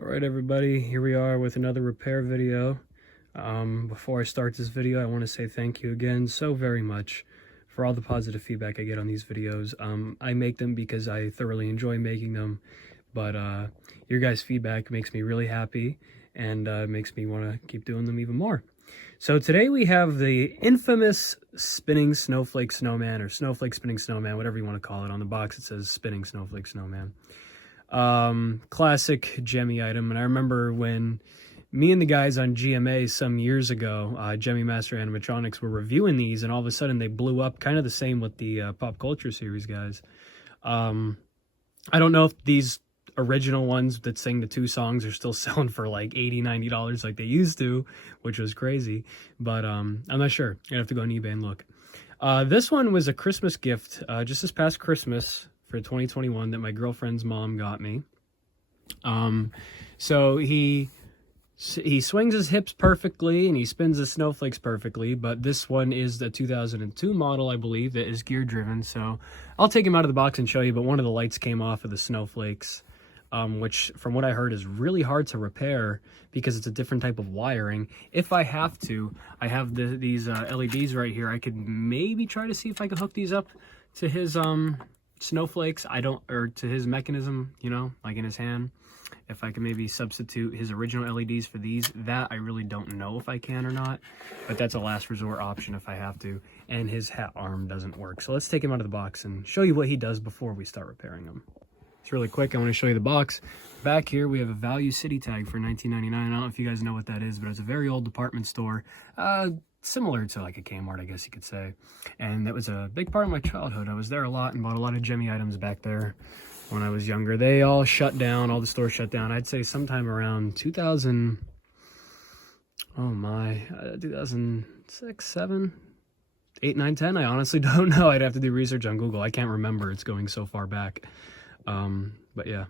Alright everybody, here we are with another repair video. Before I start this video, I want to say thank you again so very much for all the positive feedback I get on these videos. I make them because I thoroughly enjoy making them, but your guys' feedback makes me really happy and makes me want to keep doing them even more. So today we have the infamous spinning snowflake snowman, or snowflake spinning snowman, whatever you want to call it. On the box it says spinning snowflake snowman. Classic Gemmy item, and I remember when me and the guys on GMA some years ago, Gemmy Master Animatronics, were reviewing these, and all of a sudden they blew up, kind of the same with the Pop Culture Series guys. I don't know if these original ones that sing the two songs are still selling for like $80-90 like they used to, which was crazy, but I'm not sure. I'd have to go on eBay and look. This one was a Christmas gift just this past Christmas for 2021 that my girlfriend's mom got me. So he swings his hips perfectly and he spins the snowflakes perfectly, but this one is the 2002 model, I believe, that is gear driven. So I'll take him out of the box and show you, but one of the lights came off of the snowflakes, which from what I heard is really hard to repair because it's a different type of wiring. If I have to, I have these LEDs right here. I could maybe try to see if I could hook these up to his snowflakes, or to his mechanism, you know, like in his hand. If I can maybe substitute his original LEDs for these, that I really don't know if I can or not, but that's a last resort option if I have to. And his hat arm doesn't work, so let's take him out of the box and show you what he does before we start repairing him. It's really quick. I want to show you the box. Back here we have a Value City tag for $19.99. I don't know if you guys know what that is, but it's a very old department store, similar to like a Kmart, I guess you could say. And that was a big part of my childhood. I was there a lot and bought a lot of Gemmy items back there when I was younger. They all shut down, all the stores shut down. I'd say sometime around 2000, 2006, 7, 8, 9, 10. I honestly don't know. I'd have to do research on Google. I can't remember. It's going so far back. But yeah.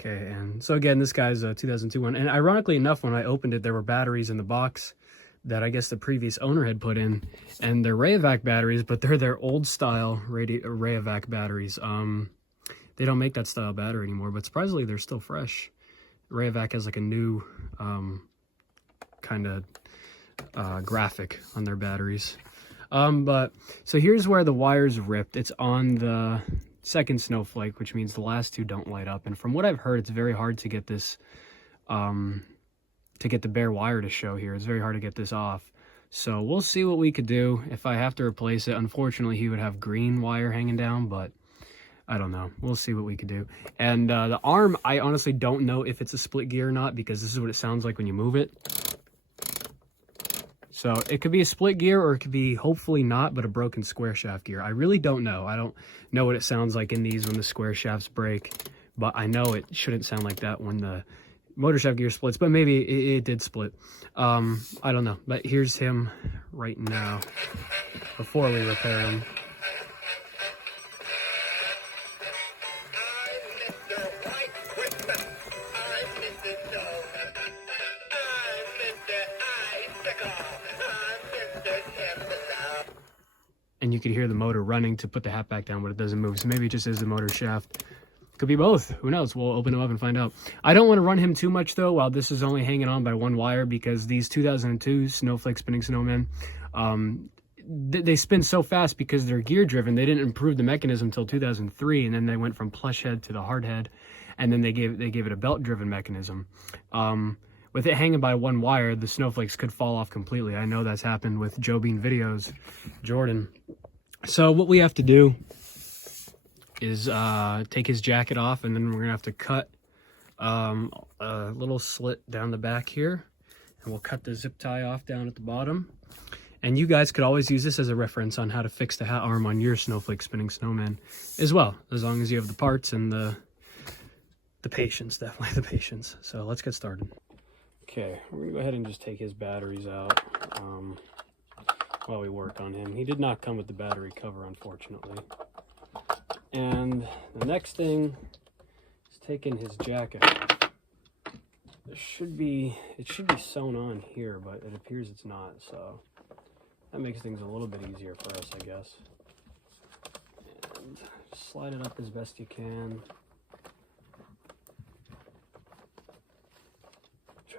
Okay, and so again, this guy's a 2002 one. And ironically enough, when I opened it, there were batteries in the box that I guess the previous owner had put in, and they're Reassembly batteries, but they're their old style Reassembly batteries. They don't make that style battery anymore, but surprisingly they're still fresh. Reassembly has like a new kind of graphic on their batteries. But so here's where the wire's ripped. It's on the second snowflake, which means the last two don't light up, and from what I've heard, it's very hard to get this to get the bare wire to show here. It's very hard to get this off. So we'll see what we could do. If I have to replace it, unfortunately he would have green wire hanging down, but I don't know. We'll see what we could do. And the arm, I honestly don't know if it's a split gear or not, because this is what it sounds like when you move it. So it could be a split gear, or it could be, hopefully not, but a broken square shaft gear. I really don't know. I don't know what it sounds like in these when the square shafts break, but I know it shouldn't sound like that when the motor shaft gear splits, but maybe it did split. I don't know, but here's him right now before we repair him. And you could hear the motor running to put the hat back down, but it doesn't move, so maybe it just is the motor shaft. Could be both. Who knows? We'll open him up and find out. I don't want to run him too much, though, while this is only hanging on by one wire, because these 2002 Snowflake Spinning Snowmen, they spin so fast because they're gear-driven. They didn't improve the mechanism until 2003, and then they went from plush head to the hard head, and then they gave it a belt-driven mechanism. With it hanging by one wire, the snowflakes could fall off completely. I know that's happened with Joe Bean Videos, Jordan. So what we have to do is take his jacket off, and then we're gonna have to cut a little slit down the back here, and we'll cut the zip tie off down at the bottom. And you guys could always use this as a reference on how to fix the hat arm on your snowflake spinning snowman as well, as long as you have the parts and the patience, definitely the patience. So let's get started. Okay, we're gonna go ahead and just take his batteries out while we work on him. He did not come with the battery cover, unfortunately. And the next thing is taking his jacket. It should be sewn on here, but it appears it's not, so that makes things a little bit easier for us, I guess. And slide it up as best you can.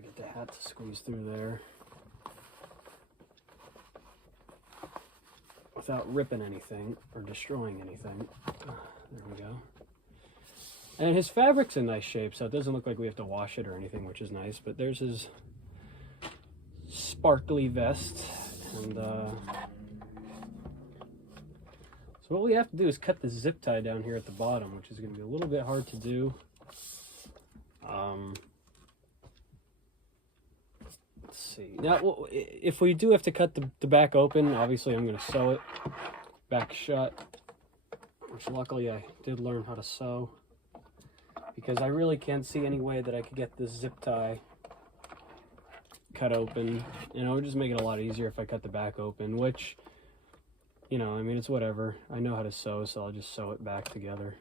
to get the hat to squeeze through there without ripping anything or destroying anything. There we go. And his fabric's in nice shape, so it doesn't look like we have to wash it or anything, which is nice. But there's his sparkly vest. And so what we have to do is cut the zip tie down here at the bottom, which is going to be a little bit hard to do. Let's see. Now, if we do have to cut the back open, obviously I'm going to sew it back shut, which luckily I did learn how to sew, because I really can't see any way that I could get this zip tie cut open. You know, it would just make it a lot easier if I cut the back open, which, you know, I mean, it's whatever. I know how to sew, so I'll just sew it back together.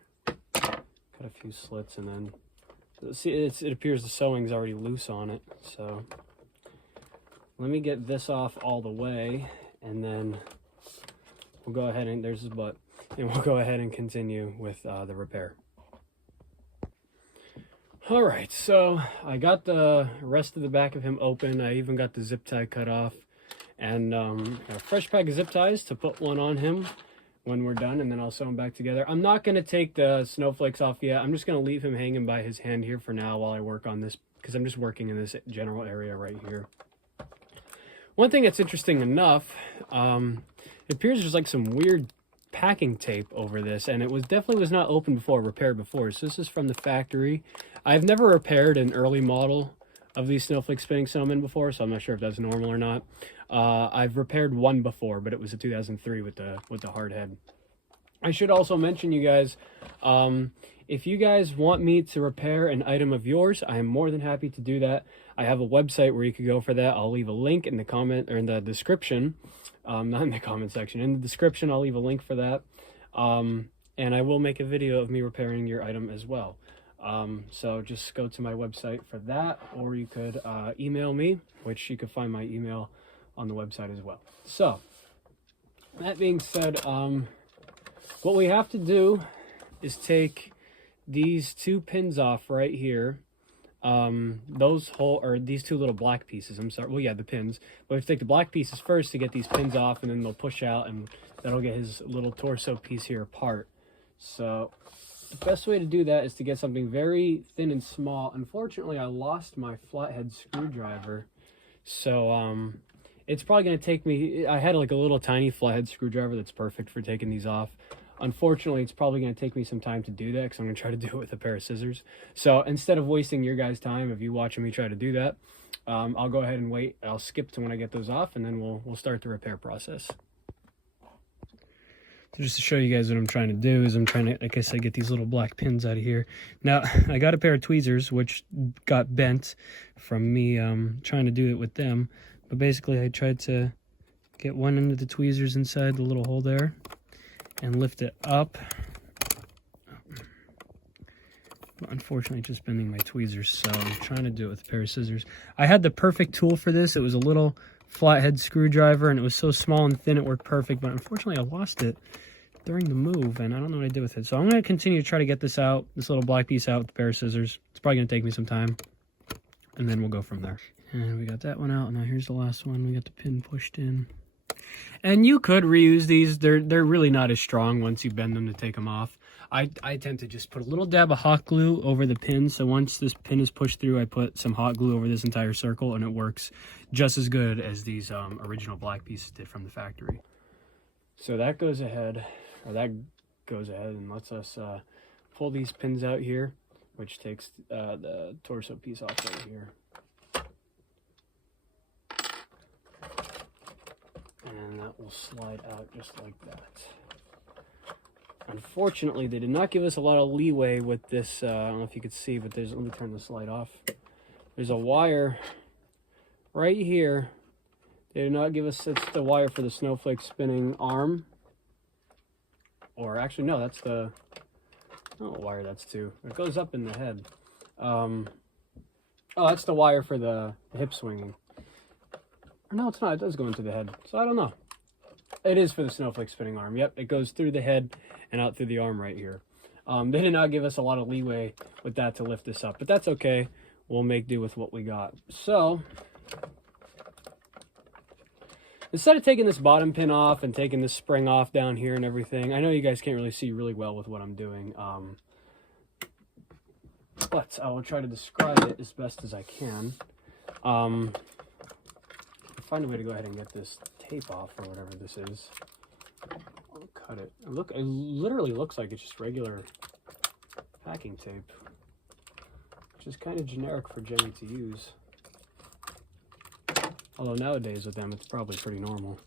Cut a few slits, and then, see, it appears the sewing's already loose on it, so let me get this off all the way, and then we'll go ahead and, there's his butt, and we'll go ahead and continue with the repair. All right, so I got the rest of the back of him open. I even got the zip tie cut off, and a fresh pack of zip ties to put one on him when we're done, and then I'll sew them back together. I'm not going to take the snowflakes off yet. I'm just going to leave him hanging by his hand here for now while I work on this, because I'm just working in this general area right here. One thing that's interesting enough, it appears there's like some weird packing tape over this, and it definitely was not open before, repaired before. So this is from the factory. I've never repaired an early model of these Snowflake spinning Snowmen before, so I'm not sure if that's normal or not. I've repaired one before, but it was a 2003 with the hard head. I should also mention, you guys, if you guys want me to repair an item of yours, I am more than happy to do that. I have a website where you could go for that. I'll leave a link in the comment, or in the description. Not in the comment section. In the description, I'll leave a link for that. And I will make a video of me repairing your item as well. So just go to my website for that, or you could email me, which you could find my email on the website as well. So that being said, what we have to do is take these two pins off right here. These two little black pieces, I'm sorry, well, yeah, the pins, but we have to take the black pieces first to get these pins off, and then they'll push out, and that'll get his little torso piece here apart. So the best way to do that is to get something very thin and small. Unfortunately, I lost my flathead screwdriver, so it's probably going to take me, I had like a little tiny flathead screwdriver that's perfect for taking these off. Unfortunately, it's probably going to take me some time to do that, because I'm going to try to do it with a pair of scissors. So instead of wasting your guys' time of you watching me try to do that, I'll go ahead and wait. I'll skip to when I get those off, and then we'll start the repair process. So just to show you guys what I'm trying to do is I'm trying to, like I said, get these little black pins out of here. Now, I got a pair of tweezers, which got bent from me trying to do it with them. But basically, I tried to get one end of the tweezers inside the little hole there and lift it up. But unfortunately, just bending my tweezers, so I'm trying to do it with a pair of scissors. I had the perfect tool for this. It was a little flathead screwdriver, and it was so small and thin it worked perfect, but unfortunately I lost it during the move, and I don't know what I did with it. So I'm going to continue to try to get this out, this little black piece out with a pair of scissors. It's probably going to take me some time, and then we'll go from there. And we got that one out. Now here's the last one. We got the pin pushed in. And you could reuse these. They're really not as strong once you bend them to take them off. I tend to just put a little dab of hot glue over the pin. So once this pin is pushed through, I put some hot glue over this entire circle, and it works just as good as these original black pieces did from the factory. So that goes ahead, and lets us pull these pins out here, which takes the torso piece off right here. And that will slide out just like that. Unfortunately, they did not give us a lot of leeway with this. I don't know if you could see, but let me turn this light off. There's a wire right here. They did not give us, it's the wire for the Snowflake spinning arm. Or actually, no, that's the, I don't know what wire that's to. It goes up in the head. Oh, that's the wire for the hip swinging. No, it's not. It does go into the head. So I don't know. It is for the Snowflake spinning arm. Yep, it goes through the head and out through the arm right here. They did not give us a lot of leeway with that to lift this up, but that's okay. we'll make do with what we got. So instead of taking this bottom pin off and taking this spring off down here and everything, I know you guys can't really see really well with what I'm doing, but I will try to describe it as best as I can. I'll find a way to go ahead and get this tape off or whatever this is. I'll cut it. It literally looks like it's just regular packing tape, which is kind of generic for Gemmy to use. Although nowadays with them, it's probably pretty normal.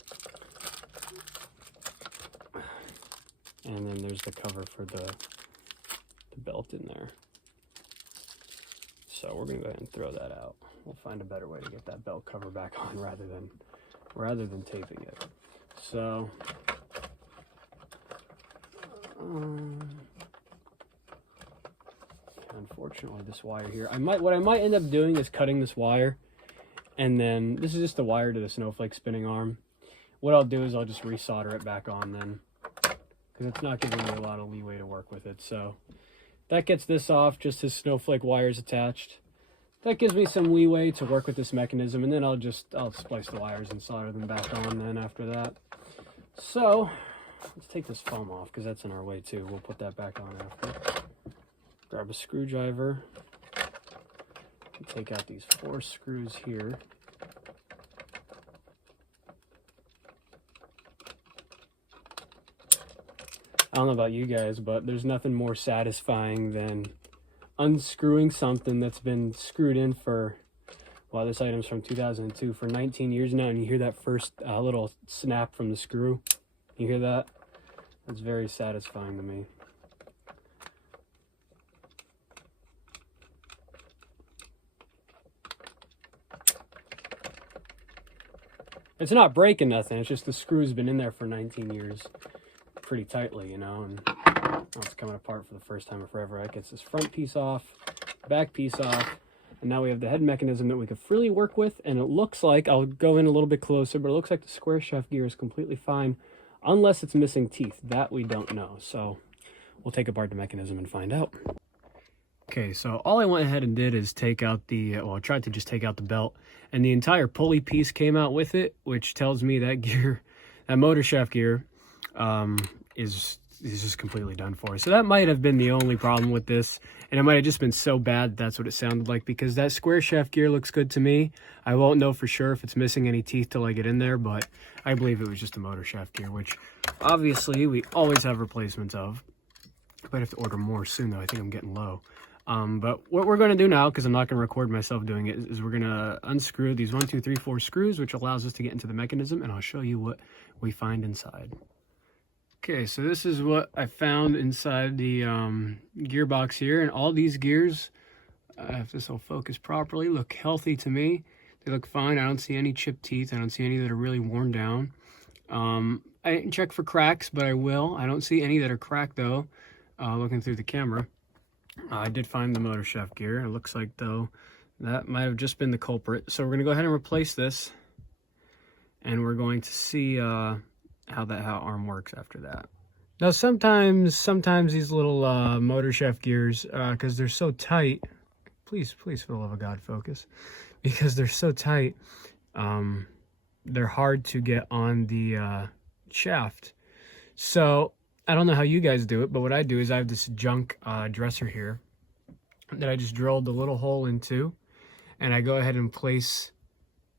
And then there's the cover for the belt in there. So we're gonna go ahead and throw that out. We'll find a better way to get that belt cover back on rather than taping it. So unfortunately, this wire here, what I might end up doing is cutting this wire. And then this is just the wire to the Snowflake spinning arm. What I'll do is I'll just resolder it back on then, because it's not giving me a lot of leeway to work with it. So that gets this off, just his Snowflake wires attached. That gives me some leeway to work with this mechanism, and then I'll splice the wires and solder them back on then after that. So let's take this foam off, because that's in our way too. We'll put that back on after. Grab a screwdriver. Take out these 4 screws here. I don't know about you guys, but there's nothing more satisfying than unscrewing something that's been screwed in for, well, this item's from 2002, for 19 years now, and you hear that first little snap from the screw. You hear that? That's very satisfying to me. It's not breaking nothing, it's just the screw's been in there for 19 years pretty tightly, you know, and now it's coming apart for the first time in forever. That gets this front piece off, back piece off, and now we have the head mechanism that we could freely work with, and it looks like, I'll go in a little bit closer, but it looks like the square shaft gear is completely fine, unless it's missing teeth. That we don't know, so we'll take apart the mechanism and find out. Okay, so all I went ahead and did is take out the, well, I tried to just take out the belt, and the entire pulley piece came out with it, which tells me that gear, that motor shaft gear, is just completely done for. So that might have been the only problem with this, and it might have just been so bad that's what it sounded like, because that square shaft gear looks good to me. I won't know for sure if it's missing any teeth till I get in there, but I believe it was just a motor shaft gear, which obviously we always have replacements of. I might have to order more soon though. I think I'm getting low. But what we're going to do now, because I'm not going to record myself doing it, is we're going to unscrew these 1, 2, 3, 4 screws, which allows us to get into the mechanism, and I'll show you what we find inside. Okay, so this is what I found inside the gearbox here, and all these gears, if this will focus properly, look healthy to me. They look fine. I don't see any chipped teeth. I don't see any that are really worn down. I didn't check for cracks, but I will. I don't see any that are cracked though, looking through the camera. I did find the motor shaft gear. It looks like though that might have just been the culprit. So we're going to go ahead and replace this, and we're going to see how arm works after that. Now sometimes these little motor shaft gears, because they're so tight, please for the love of God focus, because they're so tight, they're hard to get on the shaft. So I don't know how you guys do it, but what I do is I have this junk dresser here that I just drilled a little hole into, and I go ahead and place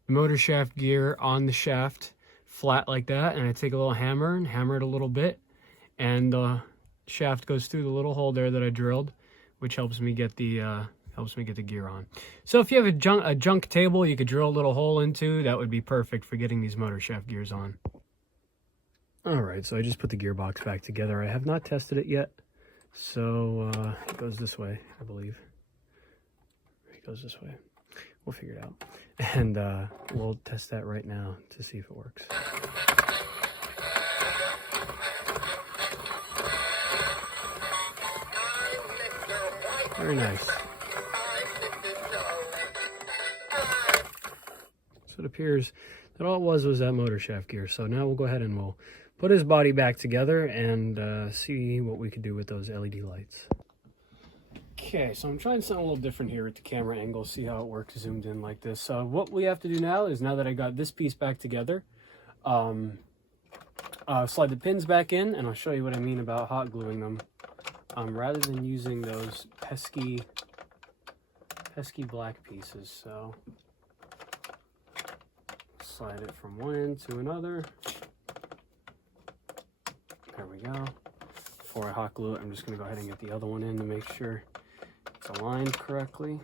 the motor shaft gear on the shaft flat like that, and I take a little hammer and hammer it a little bit, and the shaft goes through the little hole there that I drilled, which helps me get the gear on. So if you have a junk table you could drill a little hole into, that would be perfect for getting these motor shaft gears on. Alright, so I just put the gearbox back together. I have not tested it yet, so it goes this way, I believe. It goes this way. We'll figure it out, and we'll test that right now to see if it works. Very nice. So it appears that all it was that motor shaft gear. So now we'll go ahead and we'll put his body back together and see what we could do with those LED lights. Okay, so I'm trying something a little different here with the camera angle, see how it works zoomed in like this. What we have to do now is, now that I got this piece back together, slide the pins back in, and I'll show you what I mean about hot gluing them. Rather than using those pesky black pieces. So slide it from one end to another. There we go. Before I hot glue it, I'm just going to go ahead and get the other one in to make sure it's aligned correctly.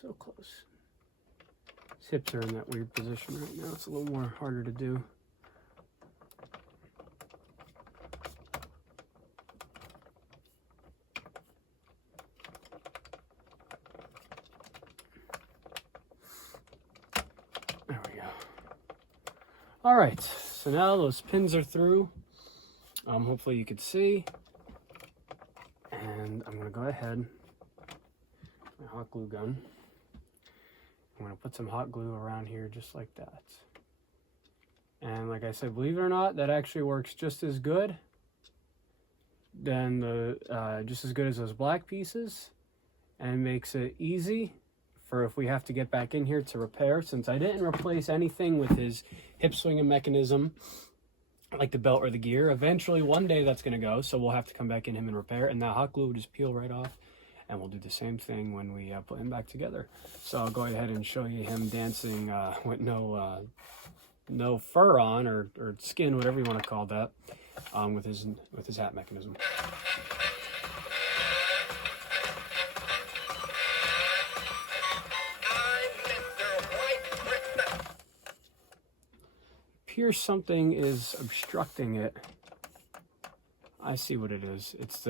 So close. His hips are in that weird position right now. It's a little more harder to do. There we go. All right, so now those pins are through. Hopefully you can see. And I'm gonna go ahead, my hot glue gun. I'm going to put some hot glue around here just like that. And like I said, believe it or not, that actually works just as good just as good as those black pieces, and makes it easy for if we have to get back in here to repair. Since I didn't replace anything with his hip swinging mechanism, like the belt or the gear, eventually one day that's going to go, so we'll have to come back in him and repair, and that hot glue will just peel right off. And we'll do the same thing when we put him back together. So I'll go ahead and show you him dancing with no fur on, or skin, whatever you want to call that, with his hat mechanism. Appears something is obstructing it. I see what it is. It's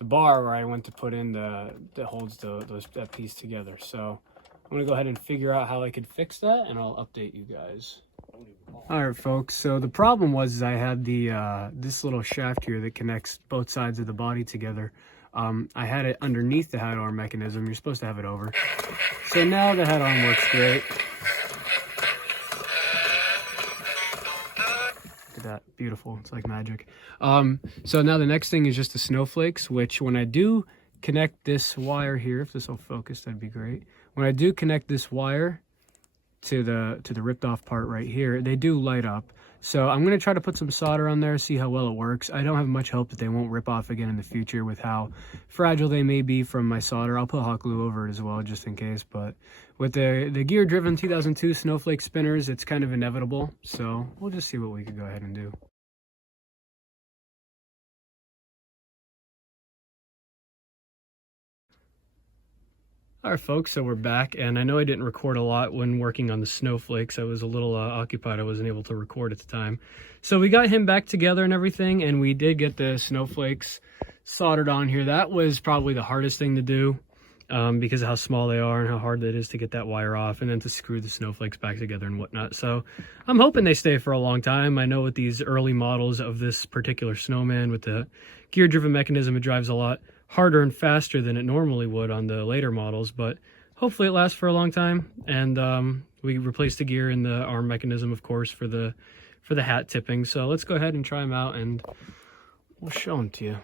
the bar where I went to put in that holds that piece together. So I'm gonna go ahead and figure out how I could fix that, and I'll update you guys. All right, folks. So the problem was I had this little shaft here that connects both sides of the body together. I had it underneath the hat arm mechanism. You're supposed to have it over. So now the hat arm works great. That beautiful, it's like magic. So now the next thing is just the snowflakes, which when I do connect this wire here, if this will focus, that'd be great. When I do connect this wire to the ripped off part right here, they do light up. So I'm going to try to put some solder on there, see how well it works. I don't have much hope that they won't rip off again in the future with how fragile they may be from my solder. I'll put hot glue over it as well, just in case. But with the gear-driven 2002 Snowflake spinners, it's kind of inevitable. So we'll just see what we could go ahead and do. All right, folks, so we're back, and I know I didn't record a lot when working on the snowflakes. I was a little occupied. I wasn't able to record at the time. So we got him back together and everything, and we did get the snowflakes soldered on here. That was probably the hardest thing to do because of how small they are and how hard it is to get that wire off, and then to screw the snowflakes back together and whatnot. So I'm hoping they stay for a long time. I know with these early models of this particular Snowman with the gear-driven mechanism, it drives a lot harder and faster than it normally would on the later models, but hopefully it lasts for a long time. And we replaced the gear and the arm mechanism, of course, for the hat tipping. So let's go ahead and try them out, and we'll show them to you.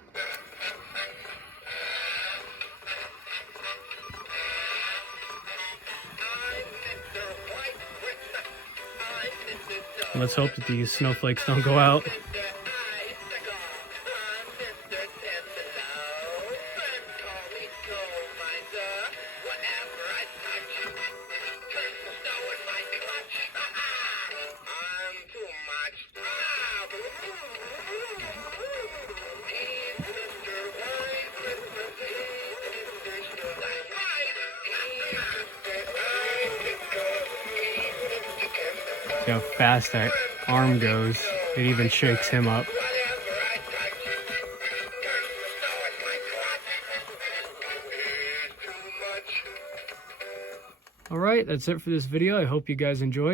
Let's hope that these snowflakes don't go out. See how fast that arm goes. It even shakes him up. All right, that's it for this video. I hope you guys enjoyed.